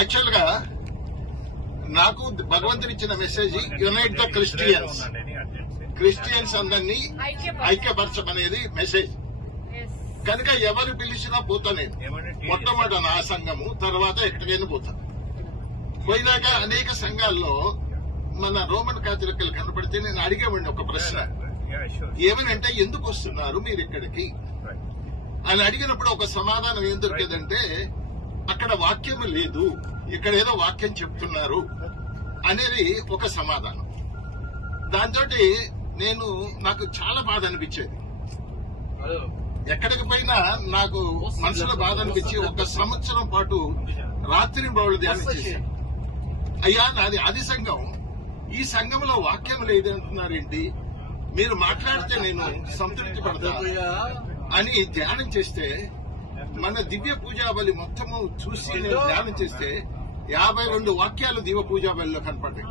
Actual గా నాకు భగవంతుడు ఇచ్చిన మెసేజ్ యునైట్ ద క్రిస్టియన్స్ అందరినీ ఐక్యపరచమనేది మెసేజ్. కనుక ఎవరు పిలిచినా పోతానేది. మొట్టమొదట నా సంఘము, తర్వాత ఎక్కడికైనా పోతాను. పోయినాక అనేక సంఘాల్లో మన రోమన్ కాథలిక్లు కనపడితే నేను అడిగేవాడిని ఒక ప్రశ్న, ఏమనంటే ఎందుకు వస్తున్నారు మీరు ఇక్కడికి అని అడిగినప్పుడు ఒక సమాధానం ఏం దొరికేదంటే, అక్కడ వాక్యం లేదు, ఇక్కడ ఏదో వాక్యం చెప్తున్నారు అనేది ఒక సమాధానం. దాంతో నాకు చాలా బాధ అనిపించేది. ఎక్కడికి పోయినా నాకు మనసులో బాధ అనిపించి 1 సంవత్సరం పాటు రాత్రి బౌళ్ళు ధ్యానం చేశాను. అయ్యా నాది ఆది సంఘం, ఈ సంఘంలో వాక్యం లేదంటున్నారేంటి, మీరు మాట్లాడితే నేను సంతృప్తి పడతా అని ధ్యానం చేస్తే, మన దివ్య పూజాబలి మొత్తము చూసి నేను ధ్యానం చేస్తే 52 వాక్యాలు దివ్య పూజాబలిలో కనపడ్డాయి.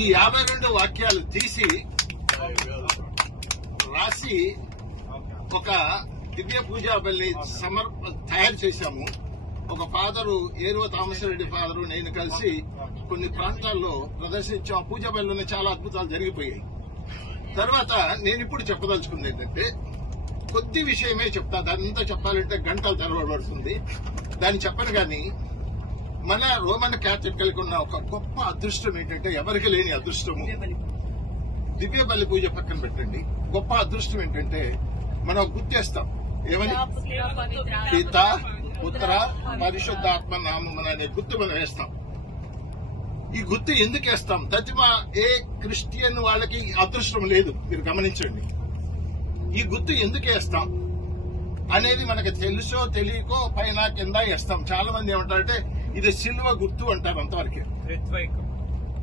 ఈ 52 వాక్యాలు తీసి రాసి ఒక దివ్య పూజాబలిని తయారు చేశాము. ఒక ఫాదరు, ఏరువ థామసరెడ్డి ఫాదరు, నేను కలిసి కొన్ని ప్రాంతాల్లో ప్రదర్శించాం. ఆ పూజాబలిలోనే చాలా అద్భుతాలు జరిగిపోయాయి. తర్వాత నేను ఇప్పుడు చెప్పదలుచుకుంది ఏంటంటే, కొద్ది విషయమే చెప్తా. దానంతా చెప్పాలంటే గంటల తరబడి పడుతుంది. దాన్ని చెప్పను గాని, మన రోమన్ క్యాథలిక్ ఉన్న ఒక గొప్ప అదృష్టం ఏంటంటే, ఎవరికి లేని అదృష్టము, దివ్య బలి పూజ పక్కన పెట్టండి. గొప్ప అదృష్టం ఏంటంటే, మనం గుర్తేస్తాం ఏమని, పిత పుత్ర పరిశుద్ధాత్మ నామం అనే గుర్తు మనం వేస్తాం. ఈ గుర్తు ఎందుకు వేస్తాం? తతిమా ఏ క్రిస్టియన్ వాళ్ళకి అదృష్టం లేదు, మీరు గమనించండి. ఈ గుర్తు ఎందుకు వేస్తాం అనేది మనకు తెలుసో తెలియకో పైన కింద వేస్తాం. చాలా మంది ఏమంటారంటే ఇది సిల్వ గుర్తు అంటారు, అంతవరకే.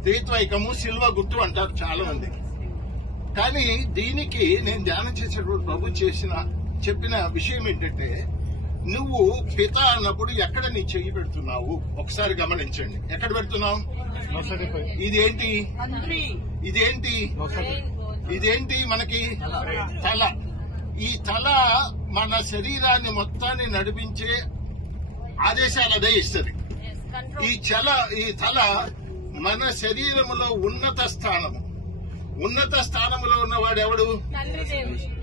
త్రిత్వైకము సిల్వ గుర్తు అంటారు చాలా మంది. కానీ దీనికి నేను ధ్యానం చేసేటప్పుడు ప్రభు చెప్పిన విషయం ఏంటంటే, నువ్వు పిత అన్నప్పుడు ఎక్కడ నీ చెయ్యి పెడుతున్నావు ఒకసారి గమనించండి. ఎక్కడ పెడుతున్నావు? ఇదేంటి ఇదేంటి మనకి తల. ఈ తల మన శరీరాన్ని మొత్తాన్ని నడిపించే ఆదేశాలు అదే ఇస్తుంది. ఈ తల మన శరీరములో ఉన్నత స్థానములో ఉన్నవాడు ఎవడు?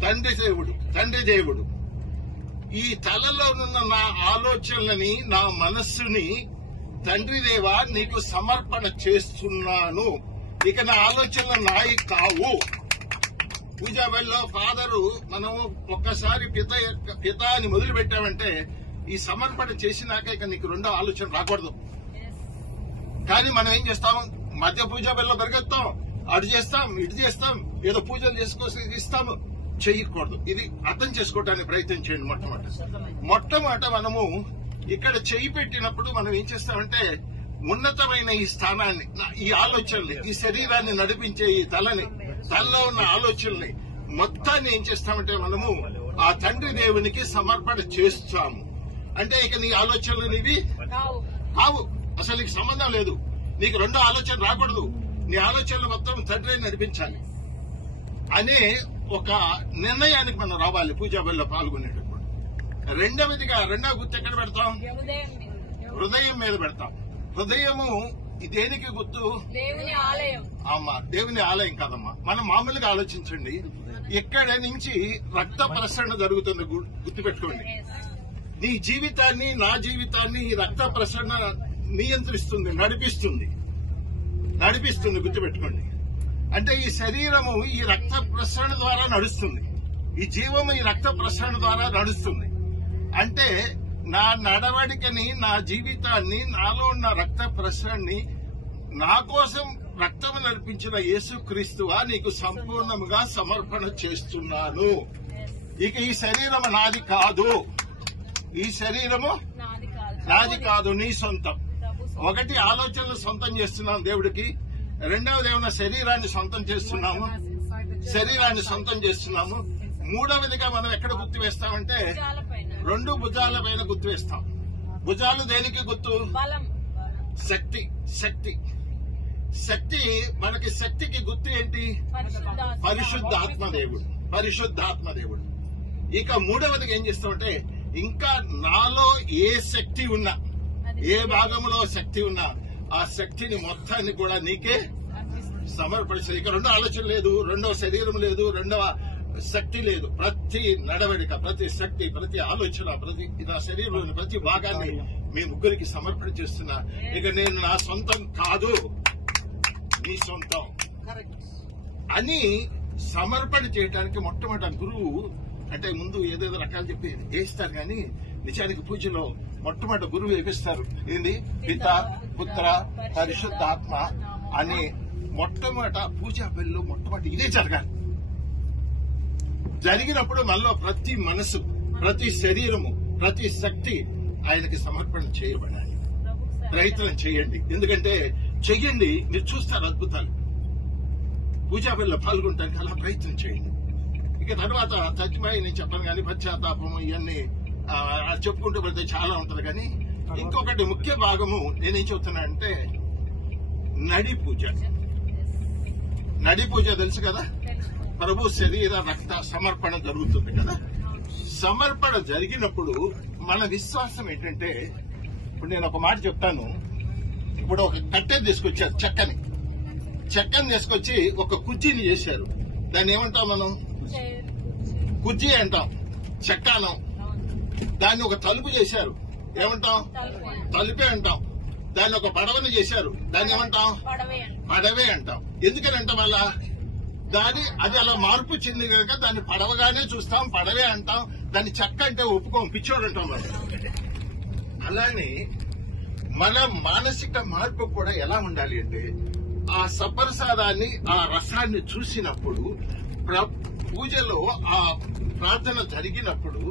తండ్రి దేవుడు. ఈ తలలోనున్న నా ఆలోచనలని, నా మనస్సుని తండ్రి దేవా నీకు సమర్పణ చేస్తున్నాను. ఇక నా ఆలోచనలు నాయి కావు. పూజాబలిలో ఫాదరు మనం ఒక్కసారి పిత అని మొదలు పెట్టామంటే, ఈ సమర్పణ చేసినాక ఇక నీకు రెండో ఆలోచన రాకూడదు. కానీ మనం ఏం చేస్తాం? మధ్య పూజాబలిలో పరిగెత్తాం, అటు చేస్తాం, ఇటు చేస్తాం, ఏదో పూజలు చేసుకోసి ఇస్తాము. చేయకూడదు. ఇది అర్థం చేసుకోవడానికి ప్రయత్నం చేయండి. మొట్టమొదట మనము ఇక్కడ చెయ్యి పెట్టినప్పుడు మనం ఏం చేస్తామంటే, ఉన్నతమైన ఈ స్థానాన్ని, ఈ ఆలోచనల్ని, ఈ శరీరాన్ని నడిపించే ఈ తలలో ఉన్న ఆలోచనల్ని మొత్తాన్ని ఏం చేస్తామంటే మనము ఆ తండ్రి దేవునికి సమర్పణ చేస్తాము. అంటే ఇక నీ ఆలోచనలు నీవి కావు, అసలు నీకు సంబంధం లేదు. నీకు రెండో ఆలోచన రాకూడదు. నీ ఆలోచనలు మొత్తం తండ్రి నడిపించాలి అనే ఒక నిర్ణయానికి మనం రావాలి పూజాబలిలో పాల్గొనేటప్పుడు. రెండవ గుర్తు ఎక్కడ పెడతాం? హృదయం మీద పెడతాం. హృదయము దేనికి గుర్తు? దేవుని ఆలయం. అమ్మా, దేవుని ఆలయం కాదమ్మా. మనం మామూలుగా ఆలోచించండి, ఇక్కడ నుంచి రక్త ప్రసరణ జరుగుతుంది. గుర్తుపెట్టుకోండి, నీ జీవితాన్ని, నా జీవితాన్ని ఈ రక్త ప్రసరణ నియంత్రిస్తుంది, నడిపిస్తుంది. గుర్తుపెట్టుకోండి. అంటే ఈ శరీరము ఈ రక్త ప్రసరణ ద్వారా నడుస్తుంది, ఈ జీవము ఈ రక్త ప్రసరణ ద్వారా నడుస్తుంది. అంటే నా నడవడికని, నా జీవితాన్ని, నాలో ఉన్న రక్త ప్రసరణని నా కోసం రక్తము నడిపించిన యేసుక్రీస్తువా నీకు సంపూర్ణముగా సమర్పణ చేస్తున్నాను. ఇక ఈ శరీరము నాది కాదు, ఈ శరీరము నాది కాదు, నీ సొంతం. ఒకటి, ఆలోచనలు సొంతం చేస్తున్నాం దేవుడికి. రెండవది ఏమన్నా శరీరాన్ని సొంతం చేస్తున్నాము. మూడవదిగా మనం ఎక్కడ గుర్తు వేస్తామంటే, 2 భుజాల పైన గుర్తు వేస్తాం. భుజాలు దేనికి గుర్తు? శక్తి. మనకి శక్తికి గుర్తు ఏంటి? పరిశుద్ధాత్మ దేవుడు. ఇక మూడవదిగా ఏం చేస్తామంటే, ఇంకా నాలో ఏ శక్తి ఉన్నా ఏ భాగంలో శక్తి ఉన్నా ఆ శక్తిని మొత్తాన్ని కూడా నీకే సమర్పడిస్తారు. ఇక రెండో ఆలోచన లేదు, రెండవ శరీరం లేదు, రెండవ శక్తి లేదు. ప్రతి నడవడిక, ప్రతి శక్తి, ప్రతి ఆలోచన, ప్రతి నా శరీరంలోని ప్రతి భాగాన్ని మీ ముగ్గురికి సమర్పణ చేస్తున్నా. ఇక నేను నా సొంతం కాదు, నీ సొంతం అని సమర్పణ చేయడానికి మొట్టమొదటి గురువు అంటే ముందు ఏదేదో రకాలు చెప్పి వేస్తారు, కానీ నిజానికి పూజలో మొట్టమొదటి గురువు వేపిస్తారు. ఏంది? పిత, పుత్ర, పరిశుద్ధాత్మ అని మొట్టమొదట పూజా బలిలో మొట్టమొదటి ఇదే జరగాలి. జరిగినప్పుడు మనలో ప్రతి మనసు, ప్రతి శరీరము, ప్రతి శక్తి ఆయనకి సమర్పణ చేయబడాలి. ప్రయత్నం చేయండి, ఎందుకంటే చెయ్యండి, మీరు చూస్తారు అద్భుతాలు. పూజా బలిలో పాల్గొనడానికి అలా ప్రయత్నం చేయండి. ఇక తర్వాత తజ్మాయి నేను చెప్పను కానీ పశ్చాత్తాపం ఇవన్నీ చెప్పుకుంటూ పెడితే చాలా ఉంటది. కానీ ఇంకొకటి ముఖ్య భాగము నేనేం చెప్తున్నా అంటే నడి పూజ. నడి పూజ తెలుసు కదా, ప్రభు శరీర రక్త సమర్పణ జరుగుతుంది కదా. సమర్పణ జరిగినప్పుడు మన విశ్వాసం ఏంటంటే, ఇప్పుడు నేను ఒక మాట చెప్తాను. ఇప్పుడు ఒక కట్టె తీసుకొచ్చారు, చెక్కని తీసుకొచ్చి ఒక కుర్చీని చేశారు. దాన్ని ఏమంటాం మనం? కుర్చీ అంటాం, చెక్క అనం. దాన్ని ఒక తలుపు చేశారు, ఏమంటాం? తలుపే అంటాం. దాన్ని ఒక పడవని చేశారు, దాన్ని ఏమంటాం? పడవే అంటాం. ఎందుకని అంటాం అలా? అది అలా మార్పు చెంది కనుక దాన్ని పడవగానే చూస్తాం, పడవే అంటాం. దాన్ని చెక్క అంటే ఒప్పుకోం, పిచ్చోడు అంటాం మనం. అలానే మన మానసిక మార్పు కూడా ఎలా ఉండాలి అంటే, ఆ సప్రసాదాన్ని, ఆ రసాన్ని చూసినప్పుడు, పూజలో ఆ ప్రార్థన జరిగినప్పుడు